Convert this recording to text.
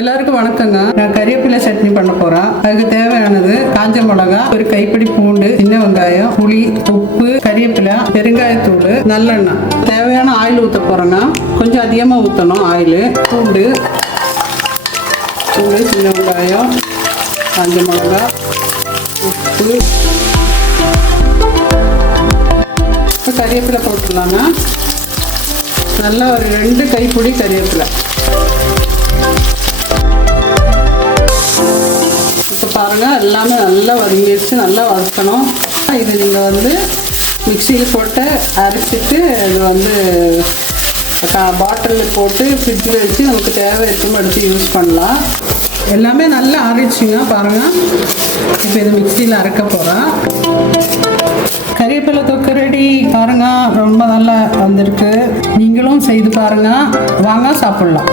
எல்லாருக்கும் வணக்கங்க. நான் கறிவேப்பிலை சட்னி பண்ண போறேன். அதுக்கு தேவையானது காஞ்ச மிளகா, ஒரு கைப்பிடி பூண்டு, சின்ன வெங்காயம், புளி, உப்பு, கறிவேப்பிலை, பெருங்காயத்தூள், நல்லெண்ணெய். தேவையான ஆயில் ஊற்ற போறேங்க. கொஞ்சம் அதிகமாக ஊற்றணும் ஆயில். பூண்டு, சின்ன வெங்காயம், காஞ்ச மிளகா, உப்பு, இப்போ கறிவேப்பிலை போட்டுடலாங்க. நல்லா ஒரு 2 கைப்பிடி கறிவேப்பிலை. இப்போ பாருங்கள், எல்லாமே நல்லா வதங்கிடுச்சு. நல்லா வதக்கணும். இது நீங்கள் மிக்சியில் போட்டு அரைச்சிட்டு இது பாட்டிலில் போட்டு ஃப்ரிட்ஜில் வச்சு நமக்கு தேவை இருக்கும்போது எடுத்து யூஸ் பண்ணலாம். எல்லாமே நல்லா அரைச்சிங்க பாருங்கள். இப்போ இது மிக்சியில் அரைக்க போகிறேன். கறிவேப்பிலை தொக்கு ரெடி பாருங்கள். ரொம்ப நல்லா வந்திருக்கு. நீங்களும் செய்து பாருங்கள். வாங்க சாப்பிட்லாம்.